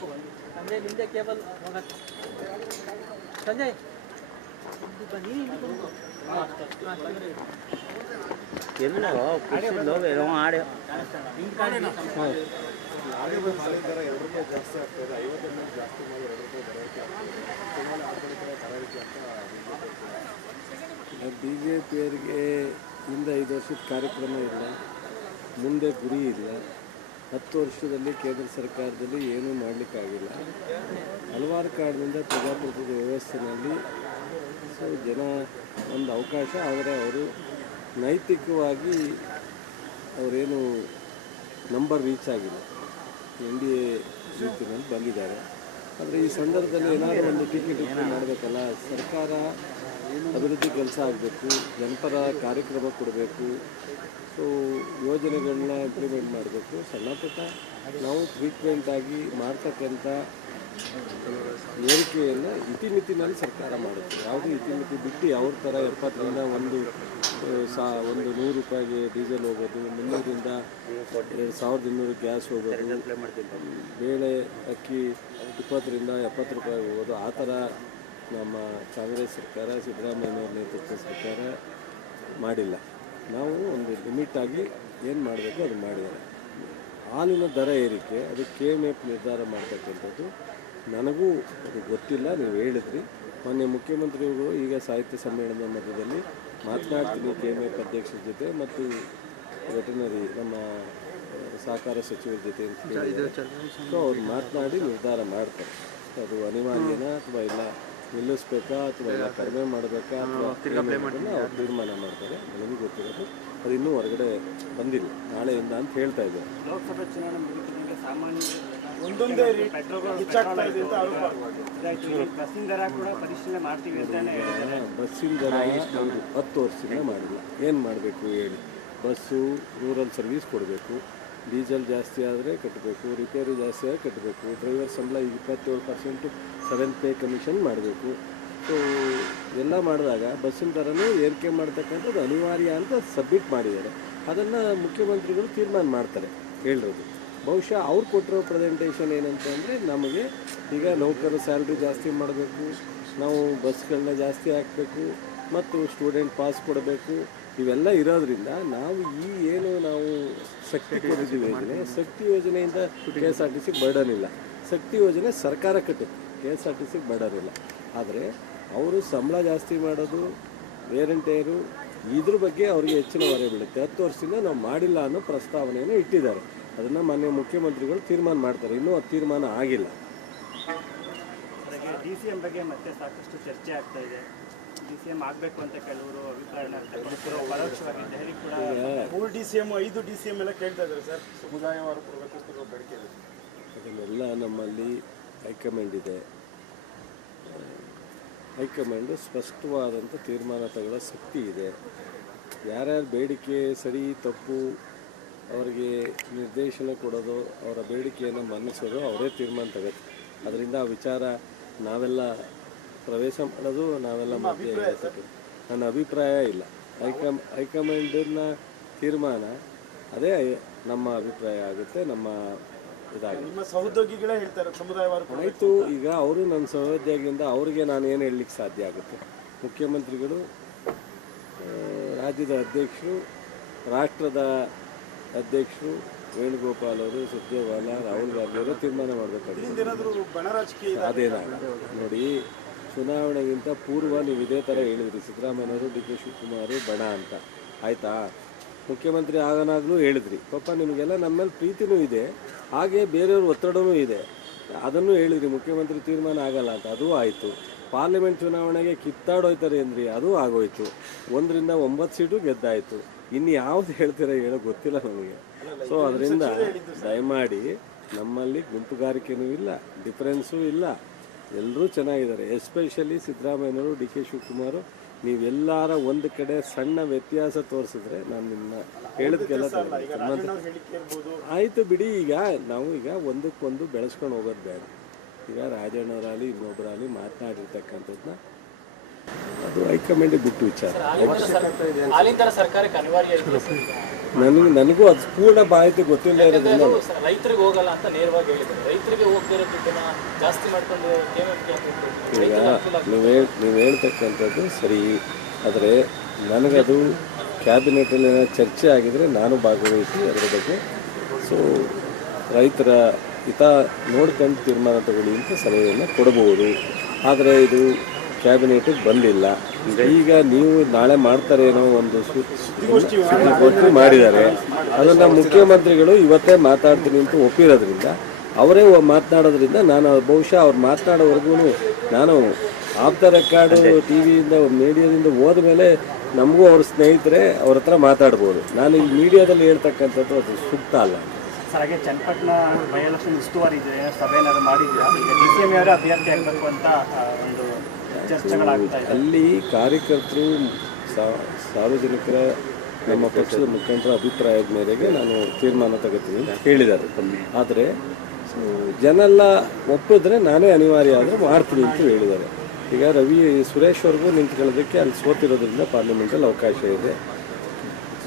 ಸಂಜಯ್ ನಿಂದೆ ಕೇಬಲ್ ಸಂಜಯ್ ಎಲ್ಲೋ ಖುಷಿಲ್ಲೋ ಆಡೆ BJPಯವರಿಗೆ ಇಂದ 5 ವರ್ಷದ ಕಾರ್ಯಕ್ರಮ ಇಲ್ಲ, ಮುಂದೆ ಗುರಿ ಇಲ್ಲ. 10 ವರ್ಷದಲ್ಲಿ ಕೇಂದ್ರ ಸರ್ಕಾರದಲ್ಲಿ ಏನೂ ಮಾಡಲಿಕ್ಕಾಗಿಲ್ಲ. ಹಲವಾರು ಕಾರಣದಿಂದ ಪ್ರಜಾಪ್ರಭುತ್ವದ ವ್ಯವಸ್ಥೆಯಲ್ಲಿ ಜನ ಒಂದು ಅವಕಾಶ, ಆದರೆ ಅವರು ನೈತಿಕವಾಗಿ ಅವರೇನು ನಂಬರ್ ರೀಚ್ ಆಗಿಲ್ಲ. NDA ರೀತಿಯಲ್ಲಿ ಬಂದಿದ್ದಾರೆ. ಆದರೆ ಈ ಸಂದರ್ಭದಲ್ಲಿ ಏನಾದರೂ ಒಂದು ಟಿಕೆಟ್ ಮಾಡಬೇಕಲ್ಲ. ಸರ್ಕಾರ ಅಭಿವೃದ್ಧಿ ಕೆಲಸ ಆಗಬೇಕು, ಜನಪರ ಕಾರ್ಯಕ್ರಮ ಕೊಡಬೇಕು, ಯೋಜನೆಗಳನ್ನ ಇಂಪ್ಲಿಮೆಂಟ್ ಮಾಡಬೇಕು. ಸಣ್ಣ ಪುಟ್ಟ ನಾವು ಫ್ರೀಕ್ವೆಂಟಾಗಿ ಮಾಡ್ತಕ್ಕಂಥ ಏರಿಕೆಯನ್ನು ಇತಿಮಿತಿನಲ್ಲಿ ಸರ್ಕಾರ ಮಾಡುತ್ತೆ. ಯಾವುದೇ ಇತಿಮಿತಿ ಬಿಟ್ಟು ಅವ್ರ ಥರ 70ರಿಂದ ಒಂದು 100 ರೂಪಾಯಿಗೆ ಡೀಸೆಲ್ ಹೋಗೋದು, 300ರಿಂದ 2200 ಗ್ಯಾಸ್ ಹೋಗೋದು, ಬೇಳೆ ಅಕ್ಕಿ 20ರಿಂದ 70 ರೂಪಾಯಿ ಹೋಗೋದು, ಆ ಥರ ನಮ್ಮ ಕಾಂಗ್ರೆಸ್ ಸರ್ಕಾರ, ಸಿದ್ದರಾಮಯ್ಯನವ್ರ ನೇತೃತ್ವದ ಸರ್ಕಾರ ಮಾಡಿಲ್ಲ. ನಾವು ಒಂದು ಲಿಮಿಟಾಗಿ ಏನು ಮಾಡಬೇಕು ಅದು ಮಾಡಿದ್ದಾರೆ. ಹಾಲಿನ ದರ ಏರಿಕೆ ಅದು KMF ನಿರ್ಧಾರ ಮಾಡ್ತಕ್ಕಂಥದ್ದು. ನನಗೂ ಅದು ಗೊತ್ತಿಲ್ಲ, ನೀವು ಹೇಳಿದ್ರಿ. ಮೊನ್ನೆ ಮುಖ್ಯಮಂತ್ರಿಗಳು ಈಗ ಸಾಹಿತ್ಯ ಸಮ್ಮೇಳನದ ಮಧ್ಯದಲ್ಲಿ ಮಾತನಾಡ್ತೀನಿ KMF ಅಧ್ಯಕ್ಷರ ಜೊತೆ ಮತ್ತು ವೆಟರ್ನರಿ ನಮ್ಮ ಸಹಕಾರ ಸಚಿವರ ಜೊತೆ ಅಂತ ಹೇಳಿದ್ದಾರೆ. ಸೊ ಅವ್ರು ಮಾತನಾಡಿ ನಿರ್ಧಾರ ಮಾಡ್ತಾರೆ. ಅದು ಅನಿವಾರ್ಯನಾ ಅಥವಾ ಇಲ್ಲ ನಿಲ್ಲಿಸ್ಬೇಕಾ ಅಥವಾ ಇಲ್ಲ ಕಡಿಮೆ ಮಾಡಬೇಕಾ ಅಥವಾ ಅವ್ರು ತೀರ್ಮಾನ ಮಾಡ್ತಾರೆ. ನನಗೂ ಗೊತ್ತಿರೋದು ಅದು ಇನ್ನೂ ಹೊರಗಡೆ ಬಂದಿಲ್ಲ, ನಾಳೆಯಿಂದ ಅಂತ ಹೇಳ್ತಾ ಇದ್ದಾರೆ. ಲೋಕಸಭೆ ಚುನಾವಣೆ ಮುಗಿತಿದ್ದಂಗೆ ಸಾಮಾನ್ಯ ಒಂದೊಂದೇ ಹೆಚ್ಚಾಗ್ತಾ ಇದೆ ಅಂತ ಆರೋಪ. ಬಸ್ಸಿನ ದರ ಕೂಡ ಪರಿಶೀಲನೆ ಮಾಡ್ತೀವಿ ಅಂತಾನೆ. ಬಸ್ಸಿನ ದರ 10 ವರ್ಷದಿಂದ ಮಾಡಿಲ್ಲ. ಏನು ಮಾಡಬೇಕು ಹೇಳಿ? ಬಸ್ಸು ರೂರಲ್ ಸರ್ವಿಸ್ ಕೊಡಬೇಕು, ಡೀಸೆಲ್ ಜಾಸ್ತಿ ಆದರೆ ಕಟ್ಟಬೇಕು, ರಿಪೇರಿ ಜಾಸ್ತಿ ಆದರೆ ಕಟ್ಟಬೇಕು, ಡ್ರೈವರ್ ಸಂಬಳ 27% 7th ಪೇ ಕಮಿಷನ್ ಮಾಡಬೇಕು. ಸೊ ಎಲ್ಲ ಮಾಡಿದಾಗ ಬಸ್ಸಿನ ದರನೂ ಏರಿಕೆ ಮಾಡ್ತಕ್ಕಂಥದ್ದು ಅನಿವಾರ್ಯ ಅಂತ ಸಬ್ಮಿಟ್ ಮಾಡಿದ್ದಾರೆ. ಅದನ್ನು ಮುಖ್ಯಮಂತ್ರಿಗಳು ತೀರ್ಮಾನ ಮಾಡ್ತಾರೆ ಹೇಳಿರೋದು. ಬಹುಶಃ ಅವ್ರು ಕೊಟ್ಟಿರೋ ಪ್ರೆಸೆಂಟೇಷನ್ ಏನಂತ ಅಂದರೆ, ನಮಗೆ ಈಗ ನೌಕರರ ಸ್ಯಾಲ್ರಿ ಜಾಸ್ತಿ ಮಾಡಬೇಕು, ನಾವು ಬಸ್ಗಳನ್ನ ಜಾಸ್ತಿ ಹಾಕಬೇಕು ಮತ್ತು ಸ್ಟೂಡೆಂಟ್ ಪಾಸ್ ಕೊಡಬೇಕು, ಇವೆಲ್ಲ ಇರೋದ್ರಿಂದ ನಾವು ನಾವು ಶಕ್ತಿ ಕೊಟ್ಟಿದ್ದೀವಿ ಯೋಜನೆ, ಶಕ್ತಿ ಯೋಜನೆಯಿಂದ KSRTC ಬರ್ಡನ್ ಇಲ್ಲ. ಶಕ್ತಿ ಯೋಜನೆ ಸರ್ಕಾರ ಕಟ್ಟುತ್ತೆ, KSRTC ಬರ್ಡನ್ ಇಲ್ಲ. ಆದರೆ ಅವರು ಸಂಬಳ ಜಾಸ್ತಿ ಮಾಡೋದು, ವೇರ್ ಆ್ಯಂಡ್ ಟೇರು, ಇದ್ರ ಬಗ್ಗೆ ಅವರಿಗೆ ಹೆಚ್ಚಿನ ಹೊರೆ ಬೀಳುತ್ತೆ. 10 ವರ್ಷದಿಂದ ನಾವು ಮಾಡಿಲ್ಲ ಅನ್ನೋ ಪ್ರಸ್ತಾವನೆಯನ್ನು ಇಟ್ಟಿದ್ದಾರೆ. ಅದನ್ನು ಮಾನ್ಯ ಮುಖ್ಯಮಂತ್ರಿಗಳು ತೀರ್ಮಾನ ಮಾಡ್ತಾರೆ. ಇನ್ನೂ ಅದು ತೀರ್ಮಾನ ಆಗಿಲ್ಲ. DCM ಬಗ್ಗೆ ಮತ್ತೆ ಸಾಕಷ್ಟು ಚರ್ಚೆ ಆಗ್ತಾ ಇದೆ. DCM ಆಗಬೇಕು ಅಂತ ಕೆಲವರು ಅಭಿಪ್ರಾಯನ ಪರೋಕ್ಷವಾಗಿ ದೆಹಲಿ ಕೂಡ 3 DCM 5 DCM ಎಲ್ಲ ಕೇಳ್ತಾ ಇದ್ದಾರೆ ಸರ್. ಸಮುದಾಯವಾರು ಕೊಡಬೇಕು ಬೇಡಿಕೆ ಇದೆ. ಅದನ್ನೆಲ್ಲ ನಮ್ಮಲ್ಲಿ ಹೈಕಮಾಂಡ್ ಇದೆ. ಹೈಕಮಾಂಡು ಸ್ಪಷ್ಟವಾದಂಥ ತೀರ್ಮಾನ ತಗೊಳ್ಳೋ ಶಕ್ತಿ ಇದೆ. ಯಾರ್ಯಾರ ಬೇಡಿಕೆ ಸರಿ ತಪ್ಪು ಅವರಿಗೆ ನಿರ್ದೇಶನ ಕೊಡೋದು, ಅವರ ಬೇಡಿಕೆಯನ್ನು ಮನ್ನಿಸೋದು ಅವರೇ ತೀರ್ಮಾನ ತಗೋತಾರೆ. ಅದರಿಂದ ಆ ವಿಚಾರ ನಾವೆಲ್ಲ ಪ್ರವೇಶ ಮಾಡೋದು, ನಾವೆಲ್ಲ ಮಧ್ಯೆ ನನ್ನ ಅಭಿಪ್ರಾಯ ಇಲ್ಲ. ಹೈಕಮಾಂಡಿನ ತೀರ್ಮಾನ ಅದೇ ನಮ್ಮ ಅಭಿಪ್ರಾಯ ಆಗುತ್ತೆ, ನಮ್ಮ ಇದಾಗುತ್ತೆ. ನಿಮ್ಮ ಸಹೋದ್ಯೋಗಿಗಳೇ ಹೇಳ್ತಾರೆ ಸಮುದಾಯವಾರು ಆಯಿತು. ಈಗ ಅವರು ನನ್ನ ಸಹೋದ್ಯೋಗಿಯಿಂದ ಅವರಿಗೆ ನಾನು ಏನು ಹೇಳಲಿಕ್ಕೆ ಸಾಧ್ಯ ಆಗುತ್ತೆ? ಮುಖ್ಯಮಂತ್ರಿಗಳು, ರಾಜ್ಯದ ಅಧ್ಯಕ್ಷರು, ರಾಷ್ಟ್ರದ ಅಧ್ಯಕ್ಷರು ವೇಣುಗೋಪಾಲ್ ಅವರು, ಸುರ್ಜೇವಾಲ, ರಾಹುಲ್ ಗಾಂಧಿ ಅವರು ತೀರ್ಮಾನ ಮಾಡಬೇಕಾಗಿದೆ. ಅದೇನಾಗ ನೋಡಿ, ಚುನಾವಣೆಗಿಂತ ಪೂರ್ವ ನೀವು ಇದೇ ಥರ ಹೇಳಿದ್ರಿ, ಸಿದ್ದರಾಮಯ್ಯನವರು, DK ಶಿವಕುಮಾರ್ ಬಣ ಅಂತ. ಆಯಿತಾ? ಮುಖ್ಯಮಂತ್ರಿ ಆಗನಾಗಲೂ ಹೇಳಿದ್ರಿ. ಪಾಪ ನಿಮಗೆಲ್ಲ ನಮ್ಮ ಮೇಲೆ ಪ್ರೀತಿನೂ ಇದೆ, ಹಾಗೆ ಬೇರೆಯವ್ರ ಒತ್ತಡವೂ ಇದೆ. ಅದನ್ನು ಹೇಳಿದ್ರಿ, ಮುಖ್ಯಮಂತ್ರಿ ತೀರ್ಮಾನ ಆಗಲ್ಲ ಅಂತ. ಅದೂ ಆಯಿತು. ಪಾರ್ಲಿಮೆಂಟ್ ಚುನಾವಣೆಗೆ ಕಿತ್ತಾಡೋಯ್ತಾರೆ ಅಂದ್ರಿ, ಅದೂ ಆಗೋಯ್ತು. 1ರಿಂದ 9 ಸೀಟು ಗೆದ್ದಾಯಿತು. ಇನ್ನು ಯಾವ್ದು ಹೇಳ್ತೀರಾ ಹೇಳೋ ಗೊತ್ತಿಲ್ಲ ನಮಗೆ. ಸೊ ಅದರಿಂದ ದಯಮಾಡಿ ನಮ್ಮಲ್ಲಿ ಗುಂಪುಗಾರಿಕೆನೂ ಇಲ್ಲ, ಡಿಫರೆನ್ಸೂ ಇಲ್ಲ, ಎಲ್ಲರೂ ಚೆನ್ನಾಗಿದ್ದಾರೆ. ಎಸ್ಪೆಷಲಿ ಸಿದ್ದರಾಮಯ್ಯನವರು, DK ಶಿವಕುಮಾರ್, ನೀವೆಲ್ಲರ ಒಂದು ಕಡೆ ಸಣ್ಣ ವ್ಯತ್ಯಾಸ ತೋರಿಸಿದ್ರೆ ನಾನು ನಿಮ್ಮನ್ನ ಹೇಳಿದ್ಕೆಲ್ಲ ಆಯಿತು ಬಿಡಿ. ನಾವು ಒಂದಕ್ಕೊಂದು ಬೆಳೆಸ್ಕೊಂಡು ಹೋಗೋದು ಬೇಡ. ಈಗ ರಾಜಣ್ಣವರಾಗಲಿ ಇನ್ನೊಬ್ಬರಾಗಲಿ ಮಾತನಾಡಿರ್ತಕ್ಕಂಥದ್ದನ್ನ ಅದು ಹೈಕಮಾಂಡಿಗೆ ಬಿಟ್ಟು ವಿಚಾರ. ಸರ್ಕಾರಕ್ಕೆ ಅನಿವಾರ್ಯ ನನಗೂ ಅದು ಪೂರ್ಣ ಮಾಹಿತಿ ಗೊತ್ತಿಲ್ಲ ಇರೋದ್ರಿಂದ ರೈತರಿಗೆ ಹೋಗಲ್ಲ ಅಂತ ನೇರವಾಗಿ ಹೇಳಿದ್ರು. ರೈತರಿಗೆ ಹೋಗ್ತಿರೋ ದುಡ್ಡನ್ನ ಜಾಸ್ತಿ ಮಾಡ್ಕೊಂಡು ಈಗ ನೀವು ಹೇಳ್ತಕ್ಕಂಥದ್ದು ಸರಿ, ಆದರೆ ನನಗದು ಕ್ಯಾಬಿನೆಟಲ್ಲಿ ಚರ್ಚೆ ಆಗಿದರೆ ನಾನು ಭಾಗವಹಿಸಿ ಅದರ ಬಗ್ಗೆ ಸೊ ರೈತರ ಹಿತ ನೋಡ್ಕೊಂಡು ತೀರ್ಮಾನ ತಗೊಳ್ಳಿ ಅಂತ ಸಲಹೆಯನ್ನು ಕೊಡಬಹುದು. ಆದರೆ ಇದು ಕ್ಯಾಬಿನೆಟಿಗೆ ಬಂದಿಲ್ಲ. ಈಗ ನೀವು ನಾಳೆ ಮಾಡ್ತಾರೇನೋ ಒಂದು ಸುದ್ದಿಗೋಷ್ಠಿ ಮಾಡಿದ್ದಾರೆ, ಅದನ್ನು ಮುಖ್ಯಮಂತ್ರಿಗಳು ಇವತ್ತೇ ಮಾತಾಡ್ತೀನಿ ಅಂತ ಒಪ್ಪಿರೋದ್ರಿಂದ ಅವರೇ ಮಾತನಾಡೋದ್ರಿಂದ ನಾನು ಬಹುಶಃ ಅವ್ರು ಮಾತನಾಡೋವರೆಗೂ ನಾನು ಆಫ್ ದ ರೆಕಾರ್ಡು ಟಿ ವಿಯಿಂದ ಮೀಡಿಯಾದಿಂದ ಹೋದ ಮೇಲೆ ನಮಗೂ ಅವ್ರ ಸ್ನೇಹಿತರೆ ಅವ್ರ ಹತ್ರ ಮಾತಾಡ್ಬೋದು. ನಾನು ಈ ಮೀಡಿಯಾದಲ್ಲಿ ಹೇಳ್ತಕ್ಕಂಥದ್ದು ಅದು ಸೂಕ್ತ ಅಲ್ಲ. ಸರ್, ಹಾಗೆ ಚನ್ನಪಟ್ಟಣ ಬೈ ಎಲೆಕ್ಷನ್ ಉಸ್ತುವಾರಿ ಇದೆ, ಸಭೆ ಏನಾದ್ರು ಮಾಡಿದ್ದೀರಾ? ಈಗ DCM ಅವರೇ ಅಭ್ಯರ್ಥಿ ಆಗಬೇಕು ಅಂತ ಒಂದು ಚರ್ಚೆಗಳಾಗ್ತಾ ಇದೆ. ಅಲ್ಲಿ ಕಾರ್ಯಕರ್ತರು ಸಾರ್ವಜನಿಕರ ನಮ್ಮ ಪಕ್ಷದ ಮುಖಂಡರ ಅಭಿಪ್ರಾಯದ ಮೇರೆಗೆ ನಾನು ತೀರ್ಮಾನ ತಗೋತೀನಿ ಅಂತ ಹೇಳಿದ್ದಾರೆ. ಆದರೆ ಜನೆಲ್ಲ ಒಪ್ಪಿದ್ರೆ ನಾನೇ ಅನಿವಾರ್ಯ ಆದರೆ ಮಾಡ್ತೀನಿ ಅಂತ ಹೇಳಿದ್ದಾರೆ. ಈಗ ಸುರೇಶ್ ಅವ್ರಿಗೂ ನಿಂತ್ಕೊಳ್ಳೋದಕ್ಕೆ ಅಲ್ಲಿ ಸೋತಿರೋದ್ರಿಂದ ಪಾರ್ಲಿಮೆಂಟಲ್ಲಿ ಅವಕಾಶ ಇದೆ.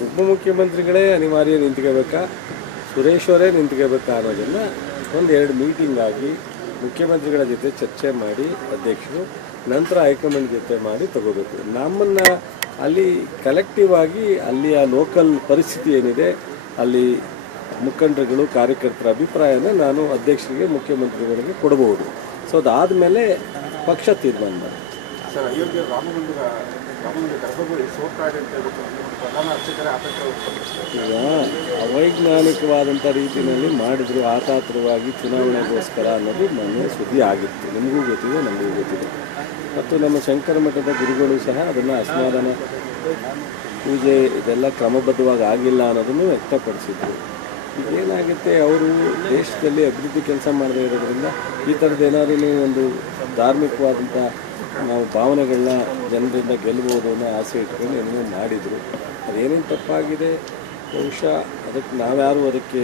ಉಪಮುಖ್ಯಮಂತ್ರಿಗಳೇ ಅನಿವಾರ್ಯ ನಿಂತ್ಕೋಬೇಕಾ, ಸುರೇಶ್ ಅವರೇ ನಿಂತ್ಕೋಬೇಕಾ ಅನ್ನೋದನ್ನು ಒಂದೆರಡು ಮೀಟಿಂಗ್ ಆಗಿ ಮುಖ್ಯಮಂತ್ರಿಗಳ ಜೊತೆ ಚರ್ಚೆ ಮಾಡಿ ಅಧ್ಯಕ್ಷರು ನಂತರ ಹೈಕಮಾಂಡ್ ಜೊತೆ ಮಾಡಿ ತಗೋಬೇಕು. ನಮ್ಮನ್ನು ಅಲ್ಲಿ ಕಲೆಕ್ಟಿವ್ ಆಗಿ ಅಲ್ಲಿಯ ಲೋಕಲ್ ಪರಿಸ್ಥಿತಿ ಏನಿದೆ ಅಲ್ಲಿ ಮುಖಂಡರುಗಳು ಕಾರ್ಯಕರ್ತರ ಅಭಿಪ್ರಾಯನ ನಾನು ಅಧ್ಯಕ್ಷರಿಗೆ ಮುಖ್ಯಮಂತ್ರಿಗಳಿಗೆ ಕೊಡಬಹುದು. ಸೊ ಅದಾದಮೇಲೆ ಪಕ್ಷ ತೀರ್ಮಾನ ಮಾಡಿ. ಸರ್, ಅಯೋಧ್ಯೆ ರಾಮಮಂದಿರ ಗರ್ಭಗುಡಿ ಸೋಕಾಡಿ ಅಂತ ಪ್ರಧಾನ ಅರ್ಚಕರೇ ಈಗ ಅವೈಜ್ಞಾನಿಕವಾದಂಥ ರೀತಿಯಲ್ಲಿ ಮಾಡಿದ್ರು, ಆತಾತ್ರವಾಗಿ ಚುನಾವಣೆಗೋಸ್ಕರ ಅನ್ನೋದು ಮೊನ್ನೆ ಸುದ್ದಿ ಆಗಿತ್ತು. ನಿಮಗೂ ಗೊತ್ತಿದೆ, ನಮಗೂ ಗೊತ್ತಿದೆ. ಮತ್ತು ನಮ್ಮ ಶಂಕರ ಮಠದ ಗುರುಗಳು ಸಹ ಅದನ್ನು ಅಸಮಾಧಾನ ಪೂಜೆ ಇದೆಲ್ಲ ಕ್ರಮಬದ್ಧವಾಗಿ ಆಗಿಲ್ಲ ಅನ್ನೋದನ್ನು ವ್ಯಕ್ತಪಡಿಸಿದ್ರು. ಈಗೇನಾಗುತ್ತೆ, ಅವರು ದೇಶದಲ್ಲಿ ಅಭಿವೃದ್ಧಿ ಕೆಲಸ ಮಾಡದೇ ಇರೋದ್ರಿಂದ ಈ ಥರದ್ದು ಏನಾದ್ರೂ ಒಂದು ಧಾರ್ಮಿಕವಾದಂಥ ನಾವು ಭಾವನೆಗಳನ್ನ ಜನರಿಂದ ಗೆಲ್ಲಬಹುದು ಅನ್ನೋ ಆಸೆ ಇಟ್ಕೊಂಡು ಏನೋ ಮಾಡಿದರು. ಅದೇನೇನು ತಪ್ಪಾಗಿದೆ ಬಹುಶಃ ಅದಕ್ಕೆ ನಾವ್ಯಾರು ಅದಕ್ಕೆ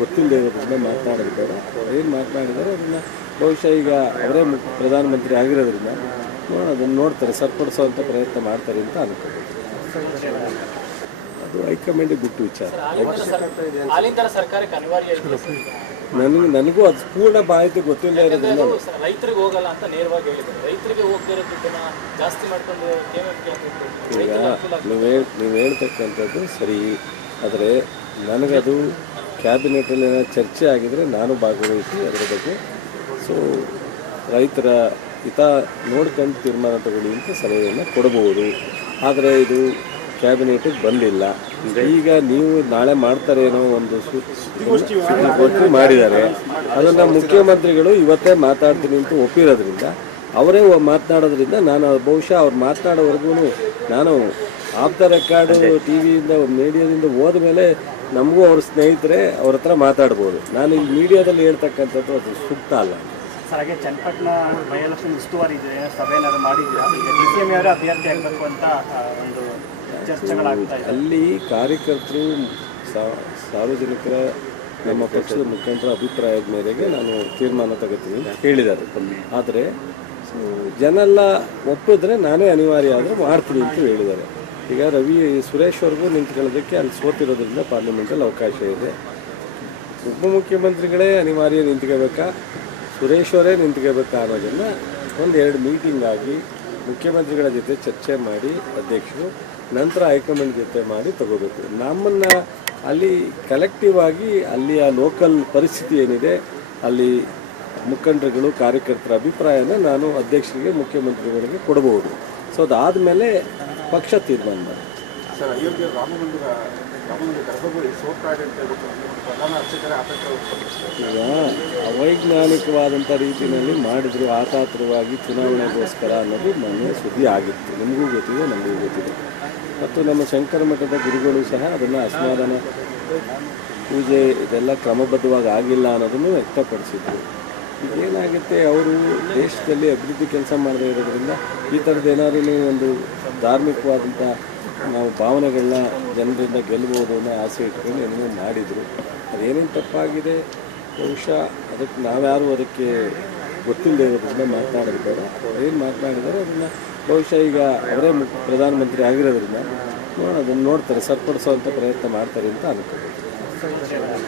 ಗೊತ್ತಿಲ್ಲದೆ ಇರೋದ್ರಿಂದ ಮಾತನಾಡೋದು ಬೇಡ. ಏನು ಮಾತನಾಡಿದ್ದಾರೆ ಅದನ್ನು ಬಹುಶಃ ಈಗ ಅವರೇ ಪ್ರಧಾನಮಂತ್ರಿ ಆಗಿರೋದ್ರಿಂದ ಅದನ್ನು ನೋಡ್ತಾರೆ, ಸರಿಪಡಿಸೋವಂಥ ಪ್ರಯತ್ನ ಮಾಡ್ತಾರೆ ಅಂತ ಅನ್ಕೋಬೋದು. ಅದು ಹೈಕಮಾಂಡಿಗೆ ಬಿಟ್ಟು ವಿಚಾರ. ನನಗೂ ಅದು ಪೂರ್ಣ ಮಾಹಿತಿ ಗೊತ್ತಿಲ್ಲ ಇರೋದ್ರಿಂದ ರೈತರಿಗೆ ಹೋಗಲ್ಲ ಅಂತ ನೇರವಾಗಿ ಹೇಳಿದ್ರು. ರೈತರಿಗೆ ಹೋಗ್ತಿರೋ ದುಡ್ಡನ್ನ ಜಾಸ್ತಿ ಮಾಡ್ಕೊಂಡು ಈಗ ನೀವು ಹೇಳ್ತಕ್ಕಂಥದ್ದು ಸರಿ, ಆದರೆ ನನಗದು ಕ್ಯಾಬಿನೆಟಲ್ಲಿ ಚರ್ಚೆ ಆಗಿದರೆ ನಾನು ಭಾಗವಹಿಸಿ ಅದರ ಬಗ್ಗೆ ಸೊ ರೈತರ ಹಿತ ನೋಡ್ಕೊಂಡು ತೀರ್ಮಾನ ತಗೊಳ್ಳಿ ಅಂತ ಸಲಹೆಯನ್ನು ಕೊಡಬಹುದು. ಆದರೆ ಇದು ಕ್ಯಾಬಿನೆಟಿಗೆ ಬಂದಿಲ್ಲ. ಈಗ ನೀವು ನಾಳೆ ಮಾಡ್ತಾರೇನೋ ಒಂದು ಸುದ್ದಿಗೋಷ್ಠಿ ಮಾಡಿದ್ದಾರೆ, ಅದನ್ನು ಮುಖ್ಯಮಂತ್ರಿಗಳು ಇವತ್ತೇ ಮಾತಾಡ್ತೀನಿ ಅಂತ ಒಪ್ಪಿರೋದ್ರಿಂದ ಅವರೇ ಮಾತನಾಡೋದ್ರಿಂದ ನಾನು ಬಹುಶಃ ಅವ್ರು ಮಾತನಾಡೋವರೆಗೂ ನಾನು ಆಫ್ ದ ರೆಕಾರ್ಡು ಟಿ ವಿಯಿಂದ ಮೀಡಿಯಾದಿಂದ ಹೋದ ಮೇಲೆ ನಮಗೂ ಅವ್ರ ಸ್ನೇಹಿತರೆ ಅವ್ರ ಹತ್ರ ಮಾತಾಡ್ಬೋದು. ನಾನು ಈ ಮೀಡಿಯಾದಲ್ಲಿ ಹೇಳ್ತಕ್ಕಂಥದ್ದು ಅದು ಸೂಕ್ತ ಅಲ್ಲ. ಸರ್, ಹಾಗೆ ಚನ್ನಪಟ್ಟಣ ಬೈ ಎಲೆಕ್ಷನ್ ಉಸ್ತುವಾರಿ ಇದೆ, ಸಭೆ ಏನಾದ್ರು ಮಾಡಿದ್ದೀರಾ? ಈಗ DCM ಅವರೇ ಅಭ್ಯರ್ಥಿ ಆಗಬೇಕು ಅಂತ ಒಂದು ಚರ್ಚೆಗಳಾಗ್ತಾ ಇದೆ. ಅಲ್ಲಿ ಕಾರ್ಯಕರ್ತರು ಸಾರ್ವಜನಿಕರ ನಮ್ಮ ಪಕ್ಷದ ಮುಖಂಡರ ಅಭಿಪ್ರಾಯದ ಮೇರೆಗೆ ನಾನು ತೀರ್ಮಾನ ತಗೋತೀನಿ ಅಂತ ಹೇಳಿದ್ದಾರೆ. ಆದರೆ ಜನೆಲ್ಲ ಒಪ್ಪಿದ್ರೆ ನಾನೇ ಅನಿವಾರ್ಯ ಆದರೆ ಮಾಡ್ತೀನಿ ಅಂತ ಹೇಳಿದ್ದಾರೆ. ಈಗ ಸುರೇಶ್ ಅವ್ರಿಗೂ ನಿಂತ್ಕೊಳ್ಳೋದಕ್ಕೆ ಅಲ್ಲಿ ಸೋತಿರೋದ್ರಿಂದ ಪಾರ್ಲಿಮೆಂಟಲ್ಲಿ ಅವಕಾಶ ಇದೆ. ಉಪಮುಖ್ಯಮಂತ್ರಿಗಳೇ ಅನಿವಾರ್ಯ ನಿಂತ್ಕೋಬೇಕಾ, ಸುರೇಶ್ ಅವರೇ ನಿಂತ್ಕೋಬೇಕಾ ಅನ್ನೋದನ್ನು ಒಂದೆರಡು ಮೀಟಿಂಗ್ ಆಗಿ ಮುಖ್ಯಮಂತ್ರಿಗಳ ಜೊತೆ ಚರ್ಚೆ ಮಾಡಿ ಅಧ್ಯಕ್ಷರು ನಂತರ ಹೈಕಮಾಂಡ್ ಜೊತೆ ಮಾಡಿ ತಗೋಬೇಕು. ನಮ್ಮನ್ನು ಅಲ್ಲಿ ಕಲೆಕ್ಟಿವ್ ಆಗಿ ಅಲ್ಲಿಯ ಲೋಕಲ್ ಪರಿಸ್ಥಿತಿ ಏನಿದೆ ಅಲ್ಲಿ ಮುಖಂಡರುಗಳು ಕಾರ್ಯಕರ್ತರ ಅಭಿಪ್ರಾಯನ ನಾನು ಅಧ್ಯಕ್ಷರಿಗೆ ಮುಖ್ಯಮಂತ್ರಿಗಳಿಗೆ ಕೊಡಬಹುದು. ಸೊ ಅದಾದಮೇಲೆ ಪಕ್ಷ ತೀರ್ಮಾನ ಮಾಡಿ. ಸರ್, ಅಯೋಧ್ಯೆ ರಾಮಮಂದಿರ ಗರ್ಭಗುಡಿ ಸೋಕಾಡಿ ಅಂತ ಪ್ರಧಾನ ಅರ್ಚಕರೇ ಈಗ ಅವೈಜ್ಞಾನಿಕವಾದಂಥ ರೀತಿಯಲ್ಲಿ ಮಾಡಿದ್ರು, ಆತಾತ್ರವಾಗಿ ಚುನಾವಣೆಗೋಸ್ಕರ ಅನ್ನೋದು ಮೊನ್ನೆ ಸುದ್ದಿ ಆಗಿತ್ತು. ನಿಮಗೂ ಗೊತ್ತಿದೆ, ನಮಗೂ ಗೊತ್ತಿದೆ. ಮತ್ತು ನಮ್ಮ ಶಂಕರ ಮಠದ ಗುರುಗಳು ಸಹ ಅದನ್ನು ಅಸಮಾಧಾನ ಪೂಜೆ ಇದೆಲ್ಲ ಕ್ರಮಬದ್ಧವಾಗಿ ಆಗಿಲ್ಲ ಅನ್ನೋದನ್ನು ವ್ಯಕ್ತಪಡಿಸಿದ್ರು. ಈಗೇನಾಗುತ್ತೆ, ಅವರು ದೇಶದಲ್ಲಿ ಅಭಿವೃದ್ಧಿ ಕೆಲಸ ಮಾಡದೇ ಇರೋದ್ರಿಂದ ಈ ಥರದ್ದು ಏನಾದ್ರೂ ಒಂದು ಧಾರ್ಮಿಕವಾದಂಥ ನಾವು ಭಾವನೆಗಳನ್ನ ಜನರಿಂದ ಗೆಲ್ಲಬಹುದು ಅನ್ನೋ ಆಸೆ ಇಟ್ಕೊಂಡು ಏನೋ ಮಾಡಿದರು. ಅದೇನೇನು ತಪ್ಪಾಗಿದೆ ಬಹುಶಃ ಅದಕ್ಕೆ ನಾವ್ಯಾರು ಅದಕ್ಕೆ ಗೊತ್ತಿಲ್ಲದೆ ಇರೋದ್ರಿಂದ ಮಾತನಾಡೋದು ಬೇಡ. ಏನು ಮಾತನಾಡಿದ್ದಾರೆ ಅದನ್ನು ಬಹುಶಃ ಈಗ ಅವರೇ ಪ್ರಧಾನಮಂತ್ರಿ ಆಗಿರೋದ್ರಿಂದ ನೋಡ್ತಾರೆ, ಸರಿಪಡಿಸುವಂಥ ಪ್ರಯತ್ನ ಮಾಡ್ತಾರೆ ಅಂತ ಅನ್ಕೋಬೋದು.